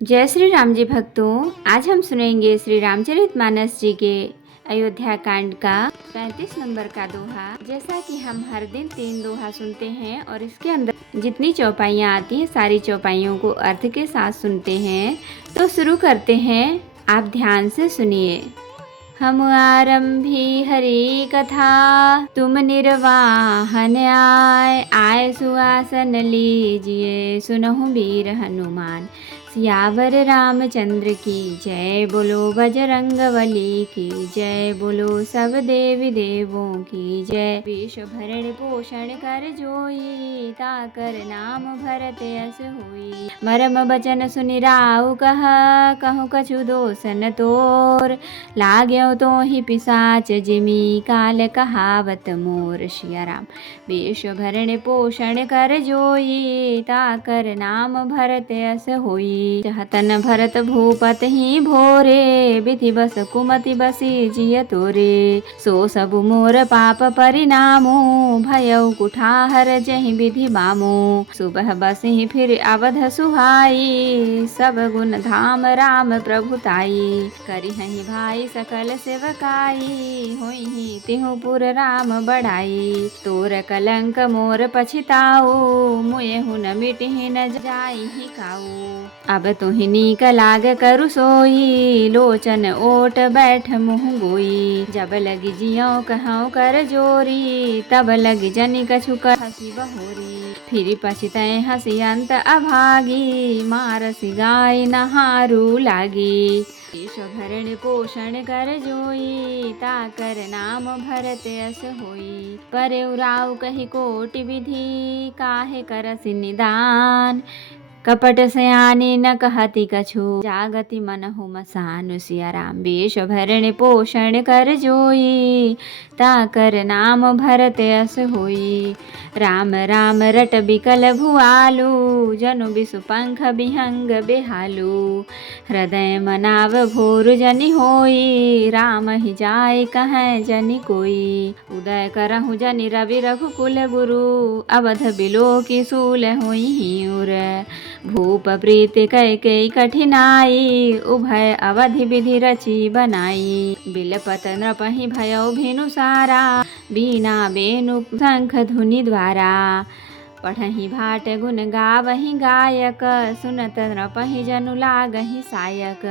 जय श्री राम जी भक्तों, आज हम सुनेंगे श्री रामचरितमानस जी के अयोध्या कांड का 35 नंबर का दोहा। जैसा कि हम हर दिन 3 दोहा सुनते हैं और इसके अंदर जितनी चौपाइयाँ आती हैं सारी चौपाइयों को अर्थ के साथ सुनते हैं। तो शुरू करते हैं, आप ध्यान से सुनिए। हम आरंभी हरि कथा, तुम निर्वाहन आए सुआसन लीजिए, सुनहु वीर हनुमान। सियावर रामचंद्र की जय, बोलो बजरंगबली की जय, बोलो सब देवी देवों की जय। विश्व भरण पोषण कर जोई, ताकर नाम भरत यस होई। मरम बचन सुनि राउ कह, कहूँ कछु दोष न तोर। लाग्यो तो ही पिसाच जिमी, काल कहावत मोर। सिया राम। विश्व भरण पोषण कर जोई, ताकर नाम भरत यस होई। चहतन भरत भूपत ही भोरे, विधि बस कुमति बसी जिय तोरे। सो सब मोर पाप परिणामो, भयउ कुठाहर जहि विधि बामो। सुबह बसहि फिर अवध सुहाई, सब गुण धाम राम प्रभुताई। करिहहि भाई सकल सेवकाई, होइहि तिहु पुर राम बढ़ाई। तोर कलंक मोर पछिताओ, मुएहु न मिटहि न जाइहि काऊ। अब तुहि नीक लाग करु सोई, लोचन ओट बैठ मुँह गोई। जब लगी जियो कहूँ कर जोरी, तब लगी जनि कछु कर हसी बहोरी। फिर पछितय हसी अंत अभागी, मारसी गाय नहारू लागी। विश्व भरण पोषण कर जोई, ताकर नाम भरत यस होई। पर उराव कही कोटि विधि, काहे करसि निदान। कपट सयानी न कहती कछु, जागति मनहु मसानु। सिया राम। विश्व भरण पोषण कर जोई, ताकर नाम भरत यस होई। राम राम रट बिकल भुआलु, जनु बिसु पंख बिहंग बेहालु। हृदय मनाव भोर जनि होई, राम ही जाय कहें जनि कोई। उदय करहु जनि रवि रघुकुल गुरु, अवध बिलो की सूल होई हिउर। भूप प्रीति कैकेयी कठिनाई, उभय अवधि विधि रची बनाई। बिलपत नृपहि भयउ भेनु सारा, बीना बेनु शंख धुनि द्वारा। पढ़हि भाट गुण गावहि गायक, सुनत नृपहि जनु लागहि सायक।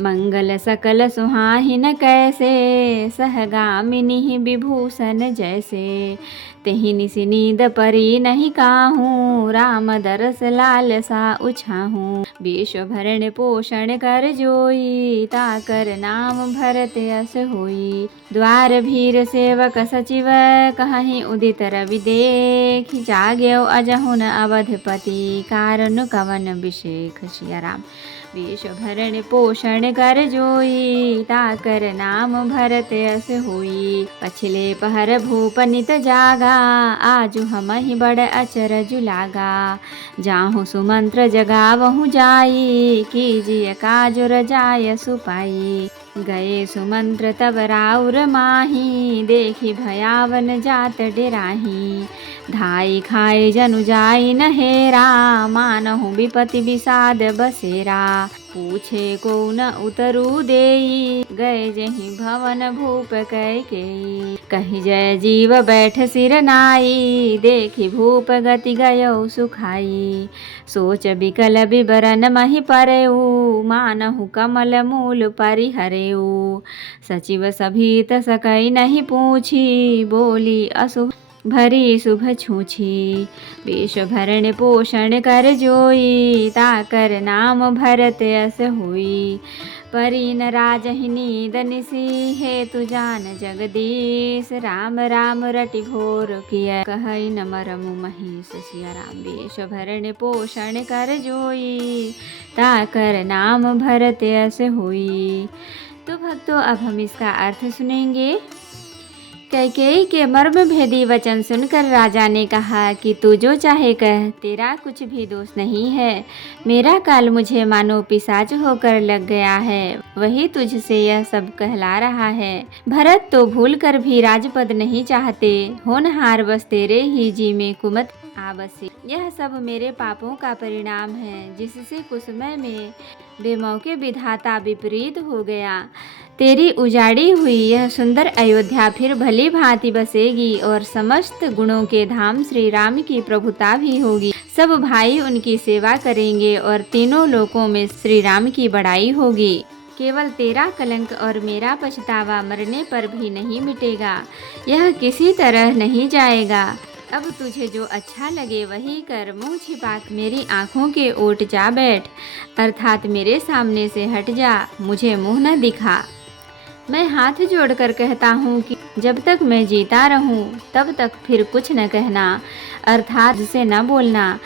मंगल सकल सुहाहिन कैसे, सहगामिनी विभूषण जैसे। तेहि निसि नींद परी नहीं काहूँ, राम दरस लालसा उछाहूँ। विश्व भरण पोषण कर जोई, ताकर नाम भरत यस होई। द्वार भीर सेवक सचिव, कहहि उदित रवि देखि। जाग्यो अजहुन अवधपति, कारनु कवन विशेख। सिया राम। विश्व भरण पोषण कर जोई, ताकर नाम भरत यस होई। पछिले पहर भूप नित जागा, आजु हमहि बड़ अचरजु लागा। जाहु सुमंत्र जगावहु जाई, कीजिए काजु रजाय सुपाई। गए सुमंत्र तब राउर माही, देखी भयावन जात डेराही। धाई खाए जनु जाई न हेरा, मानहु विपति विषाद बसेरा। पूछे को न उतरू देई, गए जहि भवन भूप कैकेयी। कहि जय जीव बैठ सिर नाई, देखी भूप गति गयौ सुखाई। सोच बिकल बिबरन महि परेऊ, मानहु कमल मूल परिहरेऊ। सचिव सभीत सकई नहीं पूछी, बोली अशुभ भरी शुभ छूछी। विश्व भरण पोषण कर जोई, ताकर नाम भरत यस होई। परी न राजहि नींद निसी, हेतु जान जगदीश। राम राम रटि भोर किया, कहई न मरमु महीश। सिया राम। विश्व भरण पोषण कर जोई, ताकर नाम भरत यस होई। तो भक्तों, अब हम इसका अर्थ सुनेंगे। कैकेयी के मर्म भेदी वचन सुनकर राजा ने कहा कि तू जो चाहे कह, तेरा कुछ भी दोष नहीं है। मेरा काल मुझे मानो पिशाच होकर लग गया है, वही तुझसे यह सब कहला रहा है। भरत तो भूल कर भी राजपद नहीं चाहते, होनहार बस तेरे ही जी में कुमत आ बसे। यह सब मेरे पापों का परिणाम है, जिससे कुछ समय में बेमौके विधाता विपरीत हो गया। तेरी उजाड़ी हुई यह सुंदर अयोध्या फिर भली भांति बसेगी और समस्त गुणों के धाम श्री राम की प्रभुता भी होगी। सब भाई उनकी सेवा करेंगे और तीनों लोकों में श्री राम की बड़ाई होगी। केवल तेरा कलंक और मेरा पछतावा मरने पर भी नहीं मिटेगा, यह किसी तरह नहीं जाएगा। अब तुझे जो अच्छा लगे वही कर, मुंह छिपा मेरी आंखों के ओट जा बैठ, अर्थात मेरे सामने से हट जा, मुझे मुंह न दिखा। मैं हाथ जोड़कर कहता हूँ कि जब तक मैं जीता रहूँ तब तक फिर कुछ न कहना, अर्थात से न बोलना।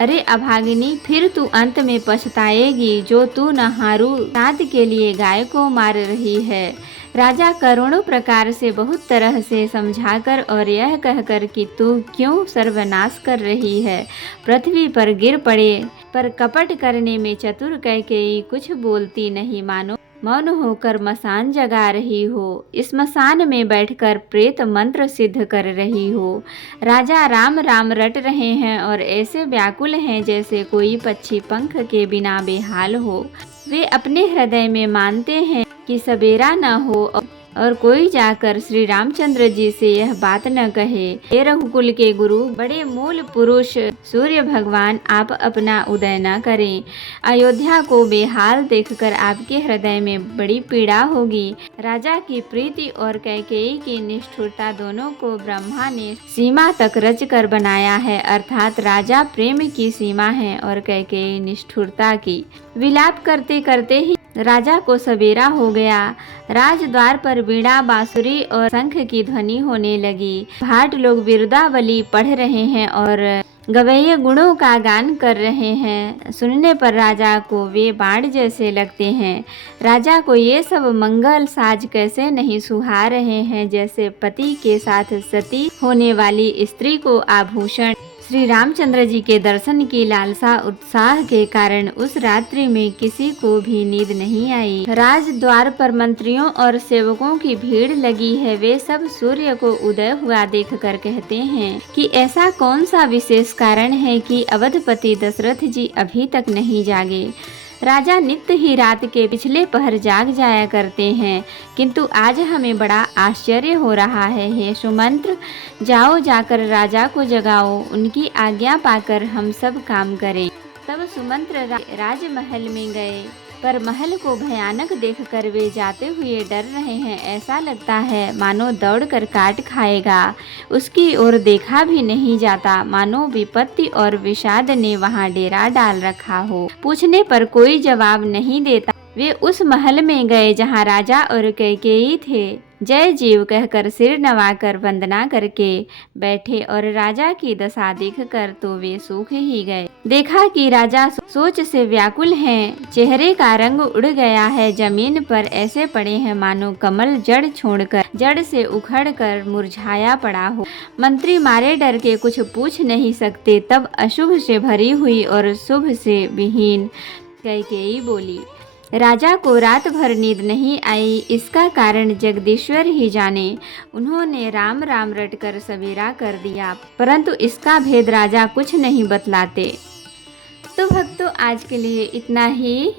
अरे अभागिनी, फिर तू अंत में पछताएगी, जो तू नहारू साध के लिए गाय को मार रही है। राजा करोड़ों प्रकार से बहुत तरह से समझाकर और यह कहकर कि तू क्यों सर्वनाश कर रही है, पृथ्वी पर गिर पड़े, पर कपट करने में चतुर कैकेयी कुछ बोलती नहीं, मानो मौन होकर मसान जगा रही हो, इस मसान में बैठकर प्रेत मंत्र सिद्ध कर रही हो। राजा राम राम रट रहे हैं और ऐसे व्याकुल हैं जैसे कोई पक्षी पंख के बिना बेहाल हो। वे अपने हृदय में मानते हैं कि सवेरा न हो और कोई जाकर श्री रामचंद्र जी से यह बात न कहे। हे रघुकुल के गुरु, बड़े मूल पुरुष सूर्य भगवान, आप अपना उदय न करें। अयोध्या को बेहाल देखकर आपके हृदय में बड़ी पीड़ा होगी। राजा की प्रीति और कैकेयी की निष्ठुरता दोनों को ब्रह्मा ने सीमा तक रच कर बनाया है, अर्थात राजा प्रेम की सीमा है और कैकेयी निष्ठुरता की। विलाप करते करते ही राजा को सवेरा हो गया। राजद्वार पर वीणा, बांसुरी और शंख की ध्वनि होने लगी। भाट लोग बिरुदावली पढ़ रहे हैं और गवैये गुणों का गान कर रहे हैं। सुनने पर राजा को वे बाण जैसे लगते हैं। राजा को ये सब मंगल साज कैसे नहीं सुहा रहे हैं, जैसे पति के साथ सती होने वाली स्त्री को आभूषण। श्री रामचंद्र जी के दर्शन की लालसा उत्साह के कारण उस रात्रि में किसी को भी नींद नहीं आई। राजद्वार पर मंत्रियों और सेवकों की भीड़ लगी है। वे सब सूर्य को उदय हुआ देखकर कहते हैं कि ऐसा कौन सा विशेष कारण है कि अवधपति दशरथ जी अभी तक नहीं जागे। राजा नित्य ही रात के पिछले पहर जाग जाया करते हैं, किंतु आज हमें बड़ा आश्चर्य हो रहा है। हे सुमंत्र, जाओ जाकर राजा को जगाओ, उनकी आज्ञा पाकर हम सब काम करें। तब सुमंत्र राजमहल में गए, पर महल को भयानक देखकर वे जाते हुए डर रहे हैं। ऐसा लगता है मानो दौड़कर काट खाएगा। उसकी ओर देखा भी नहीं जाता, मानो विपत्ति और विषाद ने वहां डेरा डाल रखा हो। पूछने पर कोई जवाब नहीं देता। वे उस महल में गए जहां राजा और कैकेयी थे। जय जीव कहकर सिर नवाकर वंदना करके बैठे और राजा की दशा देखकर तो वे सूख ही गए। देखा कि राजा सोच से व्याकुल हैं, चेहरे का रंग उड़ गया है, जमीन पर ऐसे पड़े हैं मानो कमल जड़ छोड़कर जड़ से उखड़कर मुरझाया पड़ा हो। मंत्री मारे डर के कुछ पूछ नहीं सकते। तब अशुभ से भरी हुई और शुभ से विहीन कैकेयी बोली, राजा को रात भर नींद नहीं आई, इसका कारण जगदीश्वर ही जाने। उन्होंने राम राम रटकर सवेरा कर दिया, परंतु इसका भेद राजा कुछ नहीं बतलाते। तो भक्तों, आज के लिए इतना ही।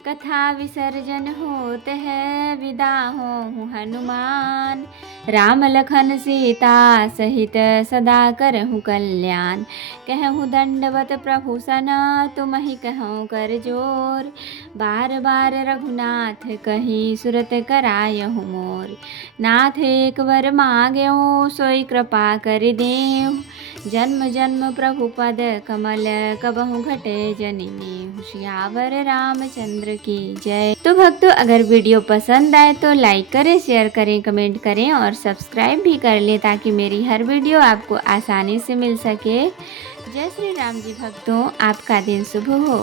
कथा विसर्जन होत है, विदा हो हनुमान। राम लखन सीता सहित सदा करहु कल्याण। कहूँ दंडवत प्रभु सना, तुम ही कहूँ कर जोर। बार बार रघुनाथ कही, सुरत करायहु मोर। नाथ एक वर मांग्यो, सोई कृपा कर देहु। जन्म जन्म प्रभु पद कमल, कबहु घटे जननी। सियावर रामचंद्र की जय। तो भक्तों, अगर वीडियो पसंद आए तो लाइक करें, शेयर करें, कमेंट करें और सब्सक्राइब भी कर लें, ताकि मेरी हर वीडियो आपको आसानी से मिल सके। जय श्री राम जी। भक्तों, आपका दिन शुभ हो।